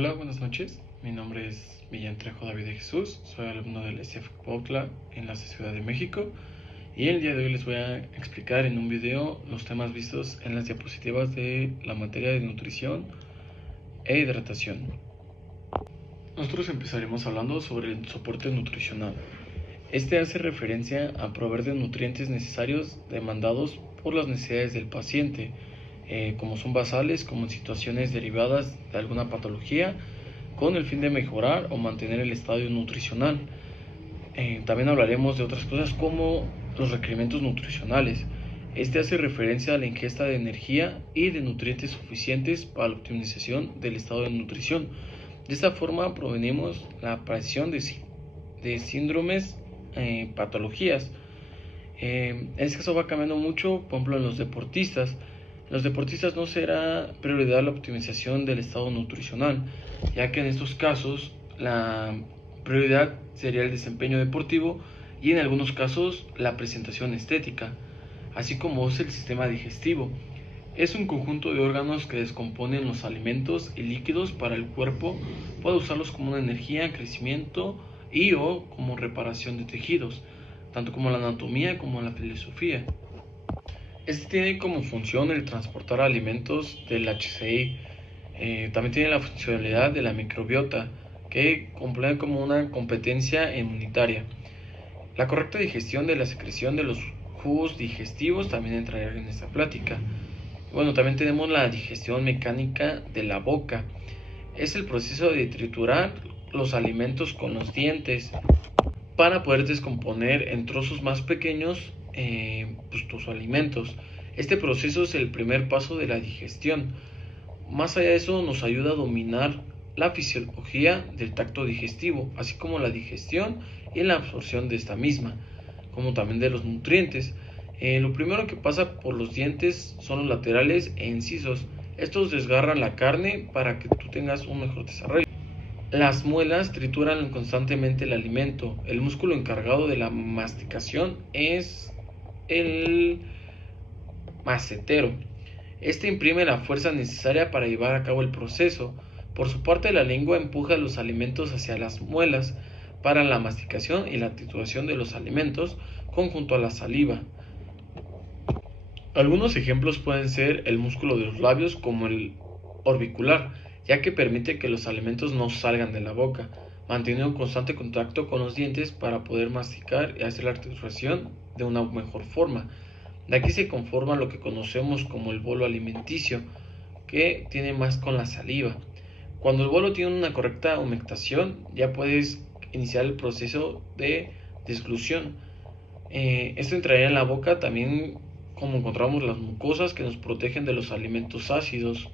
Hola, buenas noches. Mi nombre es Millán Trejo David de Jesús. Soy alumno del SF Cuautla en la Ciudad de México. Y el día de hoy les voy a explicar en un video los temas vistos en las diapositivas de la materia de nutrición e hidratación. Nosotros empezaremos hablando sobre el soporte nutricional. Este hace referencia a proveer de nutrientes necesarios demandados por las necesidades del paciente, como son basales, como en situaciones derivadas de alguna patología, con el fin de mejorar o mantener el estado nutricional. También hablaremos de otras cosas como los requerimientos nutricionales. Este hace referencia a la ingesta de energía y de nutrientes suficientes para la optimización del estado de nutrición. De esta forma prevenimos la aparición de síndromes, patologías. En este caso va cambiando mucho, por ejemplo, en los deportistas. Los deportistas no será prioridad la optimización del estado nutricional, ya que en estos casos la prioridad sería el desempeño deportivo y en algunos casos la presentación estética, así como es el sistema digestivo. Es un conjunto de órganos que descomponen los alimentos y líquidos para el cuerpo, puede usarlos como una energía, crecimiento y o como reparación de tejidos, tanto como la anatomía como la filosofía. Este tiene como función el transportar alimentos del HCI. También tiene la funcionalidad de la microbiota, que cumple como una competencia inmunitaria. La correcta digestión de la secreción de los jugos digestivos también entrará en esta plática. Bueno, también tenemos la digestión mecánica de la boca. Es el proceso de triturar los alimentos con los dientes para poder descomponer en trozos más pequeños tus alimentos. Este proceso es el primer paso de la digestión. Más allá de eso, nos ayuda a dominar la fisiología del tracto digestivo, así como la digestión y la absorción de esta misma, como también de los nutrientes. Lo primero que pasa por los dientes son los laterales e incisos. Estos desgarran la carne para que tú tengas un mejor desarrollo. Las muelas trituran constantemente el alimento. El músculo encargado de la masticación es el macetero. Este imprime la fuerza necesaria para llevar a cabo el proceso. Por su parte, la lengua empuja los alimentos hacia las muelas para la masticación y la trituración de los alimentos conjunto a la saliva. Algunos ejemplos pueden ser el músculo de los labios como el orbicular, ya que permite que los alimentos no salgan de la boca, manteniendo un constante contacto con los dientes para poder masticar y hacer la trituración de una mejor forma. De aquí se conforma lo que conocemos como el bolo alimenticio, que tiene más con la saliva. Cuando el bolo tiene una correcta humectación, ya puedes iniciar el proceso de disglusión. Esto entraría en la boca también, como encontramos las mucosas que nos protegen de los alimentos ácidos.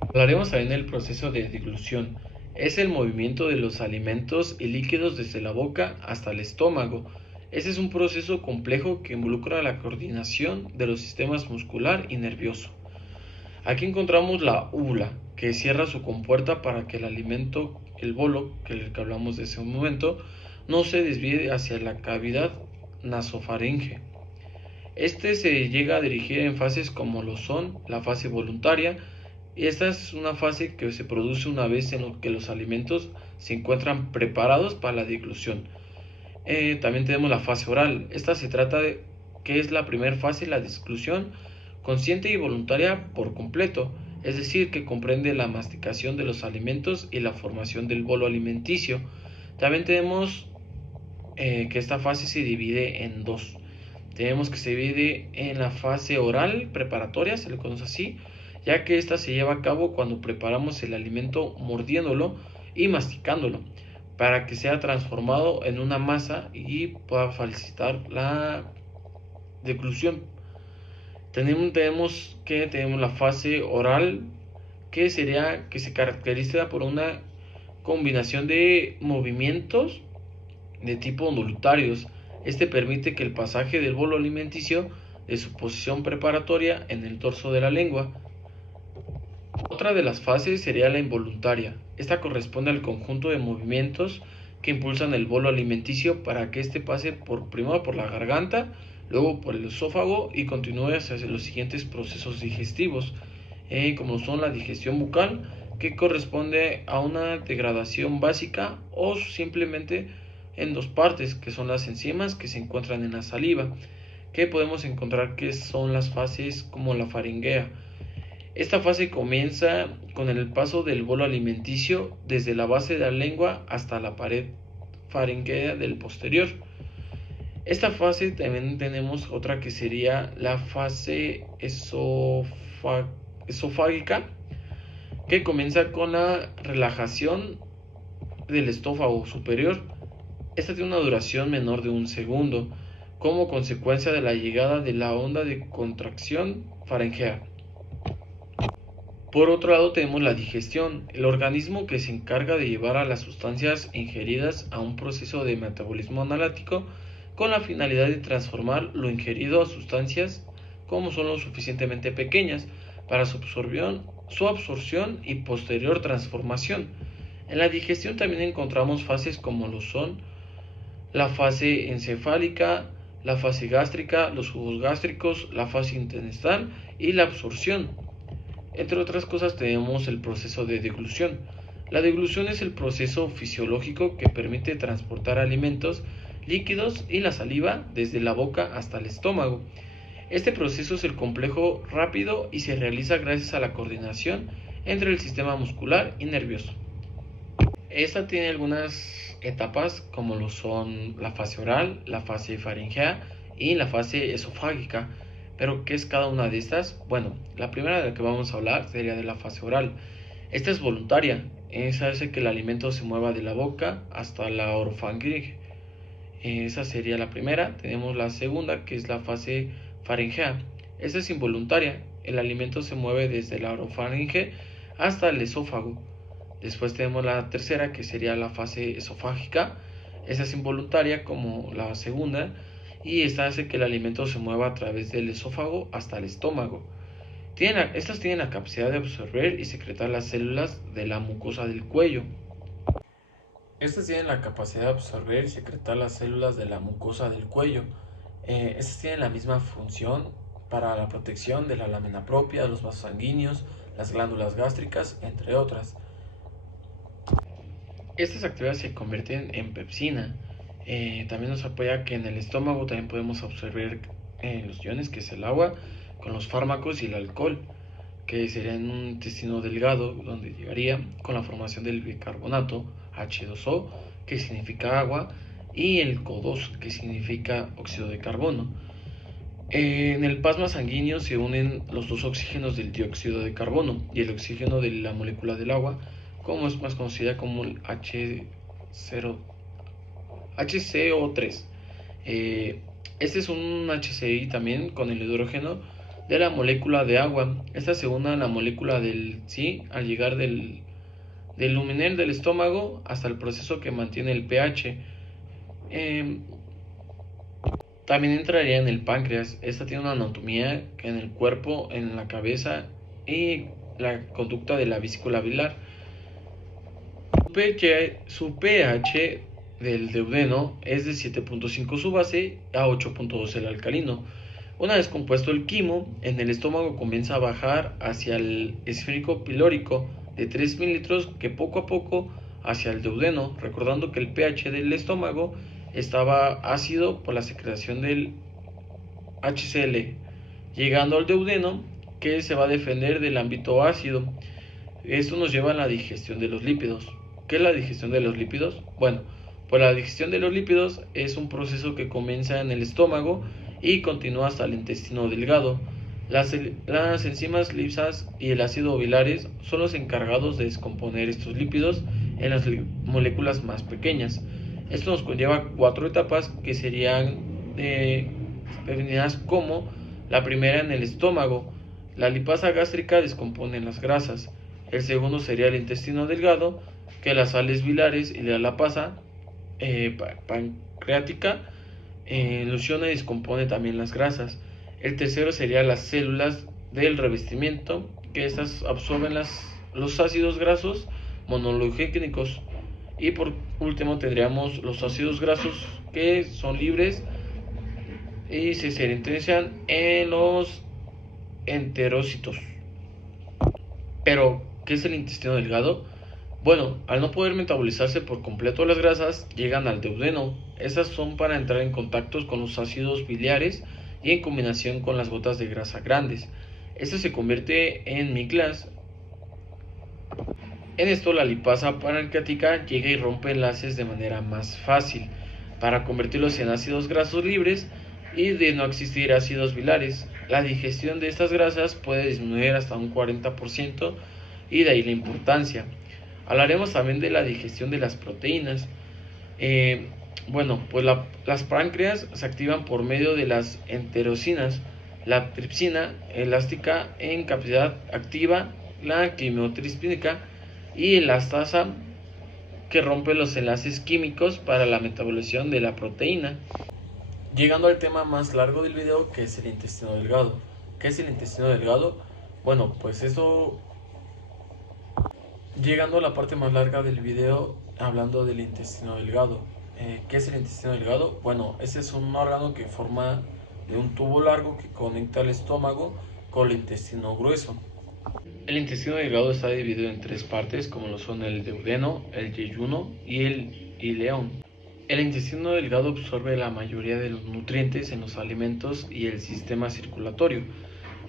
Hablaremos también del proceso de diglución. Es el movimiento de los alimentos y líquidos desde la boca hasta el estómago. Este es un proceso complejo que involucra la coordinación de los sistemas muscular y nervioso. Aquí encontramos la úvula, que cierra su compuerta para que el alimento, el bolo, que hablamos de ese momento, no se desvíe hacia la cavidad nasofaringe. Este se llega a dirigir en fases como lo son la fase voluntaria, y esta es una fase que se produce una vez en lo que los alimentos se encuentran preparados para la diglución. También tenemos la fase oral. Esta se trata de que es la primera fase, la disglución consciente y voluntaria por completo, es decir, que comprende la masticación de los alimentos y la formación del bolo alimenticio. También tenemos que esta fase se divide en dos. Tenemos que se divide en la fase oral preparatoria, se le conoce así, ya que esta se lleva a cabo cuando preparamos el alimento mordiéndolo y masticándolo, para que sea transformado en una masa y pueda facilitar la deglución. Tenemos la fase oral, que se caracteriza por una combinación de movimientos de tipo ondularios. Este permite que el pasaje del bolo alimenticio de su posición preparatoria en el dorso de la lengua. Otra de las fases sería la involuntaria. Esta corresponde al conjunto de movimientos que impulsan el bolo alimenticio para que éste pase primero por la garganta, luego por el esófago y continúe hacia los siguientes procesos digestivos, como son la digestión bucal, que corresponde a una degradación básica o simplemente en dos partes, que son las enzimas que se encuentran en la saliva, que podemos encontrar que son las fases como la faringea. Esta fase comienza con el paso del bolo alimenticio desde la base de la lengua hasta la pared faringea del posterior. Esta fase también tenemos otra que sería la fase esofágica, que comienza con la relajación del estómago superior. Esta tiene una duración menor de un segundo, como consecuencia de la llegada de la onda de contracción faringea. Por otro lado tenemos la digestión, el organismo que se encarga de llevar a las sustancias ingeridas a un proceso de metabolismo analítico con la finalidad de transformar lo ingerido a sustancias como son lo suficientemente pequeñas para su absorción y posterior transformación. En la digestión también encontramos fases como lo son la fase encefálica, la fase gástrica, los jugos gástricos, la fase intestinal y la absorción. Entre otras cosas tenemos el proceso de deglución. La deglución es el proceso fisiológico que permite transportar alimentos, líquidos y la saliva desde la boca hasta el estómago. Este proceso es el complejo rápido y se realiza gracias a la coordinación entre el sistema muscular y nervioso. Esta tiene algunas etapas como lo son la fase oral, la fase faringea y la fase esofágica. Pero ¿qué es cada una de estas? Bueno, la primera de la que vamos a hablar sería de la fase oral. Esta es voluntaria, hace que el alimento se mueva de la boca hasta la orofaringe. Esa sería la primera. Tenemos la segunda, que es la fase faringea. Esta es involuntaria, el alimento se mueve desde la orofaringe hasta el esófago. Después tenemos la tercera, que sería la fase esofágica. Esta es involuntaria como la segunda y esta hace que el alimento se mueva a través del esófago hasta el estómago. Estas tienen la capacidad de absorber y secretar las células de la mucosa del cuello. Estas tienen la capacidad de absorber y secretar las células de la mucosa del cuello. Estas tienen la misma función para la protección de la lámina propia, de los vasos sanguíneos, las glándulas gástricas, entre otras. Estas actividades se convierten en pepsina. También nos apoya que en el estómago también podemos absorber los iones, que es el agua, con los fármacos y el alcohol, que sería en un intestino delgado, donde llegaría con la formación del bicarbonato, H2O, que significa agua, y el CO2, que significa óxido de carbono. En el plasma sanguíneo se unen los dos oxígenos del dióxido de carbono y el oxígeno de la molécula del agua, como es más conocida como el HCO3. Este es un HCI también con el hidrógeno de la molécula de agua. Esta se une a la molécula del sí al llegar del luminal del estómago hasta el proceso que mantiene el pH. También entraría en el páncreas. Esta tiene una anatomía que en el cuerpo, en la cabeza y la conducta de la vesícula biliar. Su pH del duodeno es de 7.5 su base a 8.2 el alcalino. Una vez compuesto el quimo, en el estómago comienza a bajar hacia el esfínter pilórico de 3 mililitros que poco a poco hacia el duodeno, recordando que el pH del estómago estaba ácido por la secreción del HCl, llegando al duodeno que se va a defender del ámbito ácido. Esto nos lleva a la digestión de los lípidos. ¿Qué es la digestión de los lípidos? Bueno, pues la digestión de los lípidos es un proceso que comienza en el estómago y continúa hasta el intestino delgado. Las enzimas lipasas y el ácido biliares son los encargados de descomponer estos lípidos en las moléculas más pequeñas. Esto nos conlleva 4 etapas que serían definidas como la primera en el estómago. La lipasa gástrica descompone las grasas. El segundo sería el intestino delgado, que las sales biliares y la lipasa pancreática ilusiona y descompone también las grasas. El tercero sería las células del revestimiento, que estas absorben los ácidos grasos monoleucénicos. Y por último tendríamos los ácidos grasos, que son libres y se sintetizan en los enterocitos. Pero, ¿Qué es el intestino delgado? Bueno, al no poder metabolizarse por completo las grasas, llegan al duodeno. Estas son para entrar en contactos con los ácidos biliares y en combinación con las gotas de grasa grandes. Esto se convierte en miclas. En esto la lipasa pancreática llega y rompe enlaces de manera más fácil para convertirlos en ácidos grasos libres y de no existir ácidos biliares. La digestión de estas grasas puede disminuir hasta un 40% y de ahí la importancia. Hablaremos también de la digestión de las proteínas. Eh, pues las páncreas se activan por medio de las enterocinas, la tripsina elástica en capacidad activa, la quimiotripsínica y elastasa que rompe los enlaces químicos para la metabolización de la proteína. Llegando al tema más largo del video, que es el intestino delgado. ¿Qué es el intestino delgado? Bueno, pues eso, llegando a la parte más larga del video, hablando del intestino delgado. ¿Qué es el intestino delgado? Bueno, ese es un órgano que forma de un tubo largo que conecta el estómago con el intestino grueso. El intestino delgado está dividido en tres partes, como lo son el duodeno, el yeyuno y el ileón. El intestino delgado absorbe la mayoría de los nutrientes en los alimentos y el sistema circulatorio.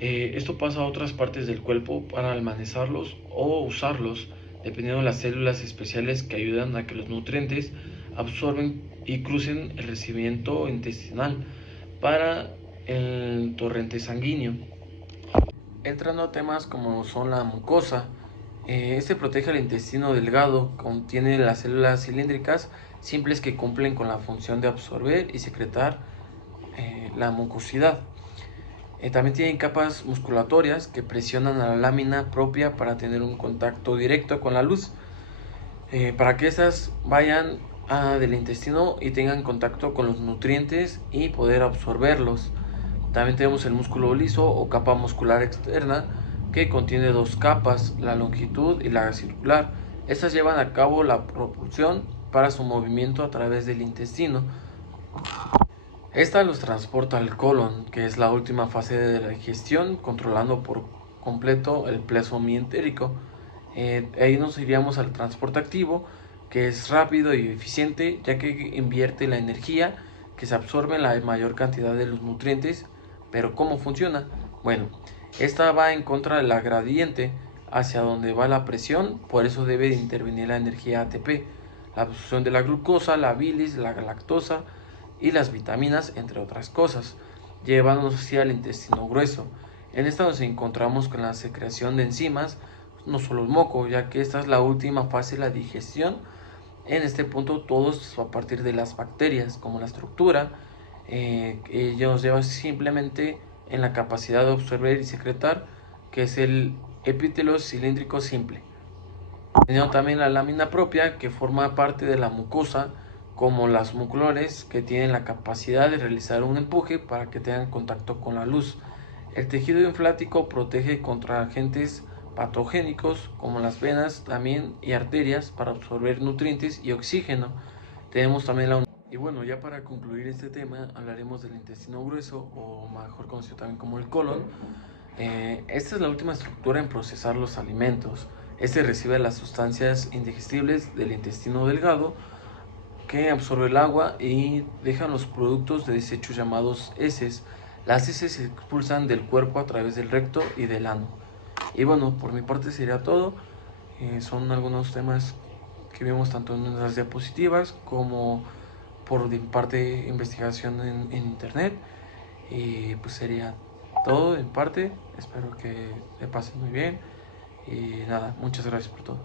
Esto pasa a otras partes del cuerpo para almacenarlos o usarlos, dependiendo de las células especiales que ayudan a que los nutrientes absorben y crucen el recibimiento intestinal para el torrente sanguíneo. Entrando a temas como son la mucosa, este protege el intestino delgado, contiene las células cilíndricas simples que cumplen con la función de absorber y secretar la mucosidad. También tienen capas musculatorias que presionan a la lámina propia para tener un contacto directo con la luz, para que éstas vayan del intestino y tengan contacto con los nutrientes y poder absorberlos. También tenemos el músculo liso o capa muscular externa, que contiene dos capas, la longitud y la circular. Estas llevan a cabo la propulsión para su movimiento a través del intestino. Esta los transporta al colon, que es la última fase de la digestión, controlando por completo el plasma entérico. Ahí nos iríamos al transporte activo, que es rápido y eficiente, ya que invierte la energía que se absorbe en la mayor cantidad de los nutrientes. Pero ¿cómo funciona? Bueno, esta va en contra de la gradiente hacia donde va la presión, por eso debe de intervenir la energía ATP, la absorción de la glucosa, la bilis, la lactosa y las vitaminas, entre otras cosas, llevándonos hacia el intestino grueso. En esta nos encontramos con la secreción de enzimas, no solo el moco, ya que esta es la última fase de la digestión. En este punto todo es a partir de las bacterias, como la estructura, que nos lleva simplemente en la capacidad de absorber y secretar, que es el epitelio cilíndrico simple. Tenemos también la lámina propia, que forma parte de la mucosa, como las muclores, que tienen la capacidad de realizar un empuje para que tengan contacto con la luz. El tejido linfático protege contra agentes patogénicos como las venas también y arterias para absorber nutrientes y oxígeno. Tenemos también la y bueno, ya para concluir este tema hablaremos del intestino grueso, o mejor conocido también como el colon. Esta es la última estructura en procesar los alimentos. Este recibe las sustancias indigestibles del intestino delgado, que absorbe el agua y dejan los productos de desecho llamados heces. Las heces se expulsan del cuerpo a través del recto y del ano. Y bueno, por mi parte sería todo. Son algunos temas que vemos tanto en las diapositivas como por mi parte de investigación en internet. Y pues sería todo en parte. Espero que le pasen muy bien. Y nada, muchas gracias por todo.